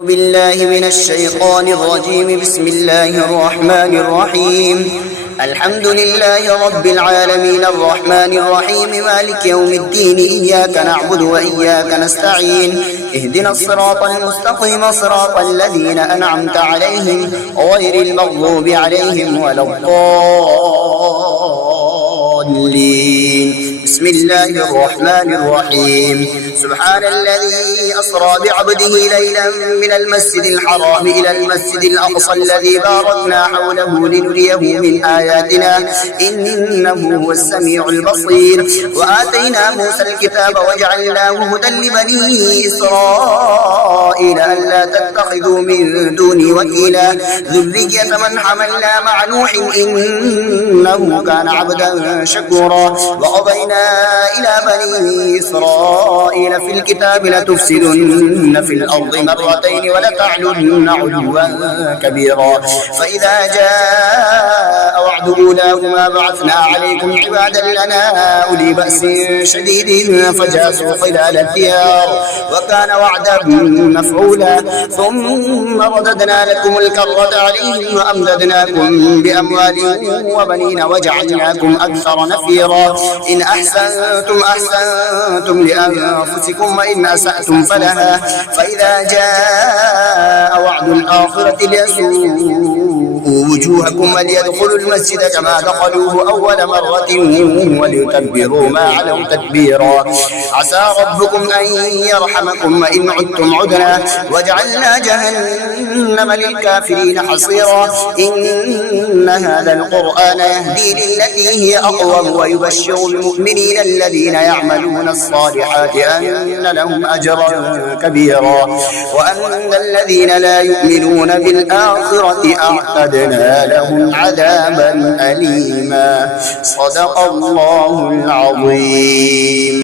بالله من الشيطان الرجيم. بسم الله الرحمن الرحيم. الحمد لله رب العالمين الرحمن الرحيم مالك يوم الدين. إياك نعبد وإياك نستعين. اهدنا الصراط المستقيم صراط الذين أنعمت عليهم غير المغضوب عليهم ولا الضالين. بسم الله الرحمن الرحيم. سبحان الذي أسرى بعبده ليلا من المسجد الحرام إلى المسجد الأقصى الذي باركنا حوله لنريه من آياتنا إنه هو السميع البصير. وآتينا موسى الكتاب وجعلناه هدى لبني إسرائيل ألا تتخذوا من دوني وكيلا ذرية من حملنا مع نوح إنه كان عبدا شكورا. وقضينا إلى بني إسرائيل في الكتاب لتفسدن في الأرض مرتين ولتعلن علوا كبيرا. فإذا جاء وعد أولاهما بعثنا عليكم عبادا لنا أولي بأس شديد فجاسوا خلال الديار وكان وعدا مفعولا. ثم رددنا لكم الكرة عليهم وأمددناكم بأموال وبنين وجعلناكم أكثر نفيرا. إن أحسنتم أحسنتم لأنفسكم وإن أسأتم فلها. فإذا جاء وعد الآخرة ليسوءوا وجوهكم وليدخلوا المسجد كما دخلوه أول مرة وليتبروا ما علوا تتبيرا. عسى ربكم أن يرحمكم وإن عدتم عدنا وجعلنا جهنم للكافرين حصيرا. إن هذا القرآن يهدي للتي هي أقوم ويبشر المؤمنين الذين يعملون الصالحات أن لهم أجرا كبيرا وأن الذين لا يؤمنون بالآخرة أعتدنا لهم عذابا أليما. صدق الله العظيم.